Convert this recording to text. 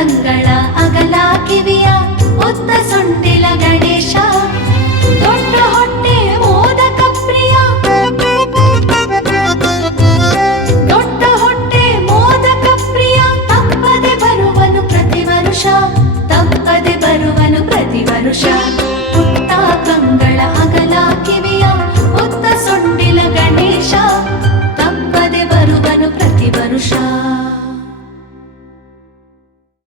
ಅಂಗಳ ಅಗಲ ಕಿವಿಯ ಒತ್ತ ಸೊಂಟಿಲ ಗಣೇಶ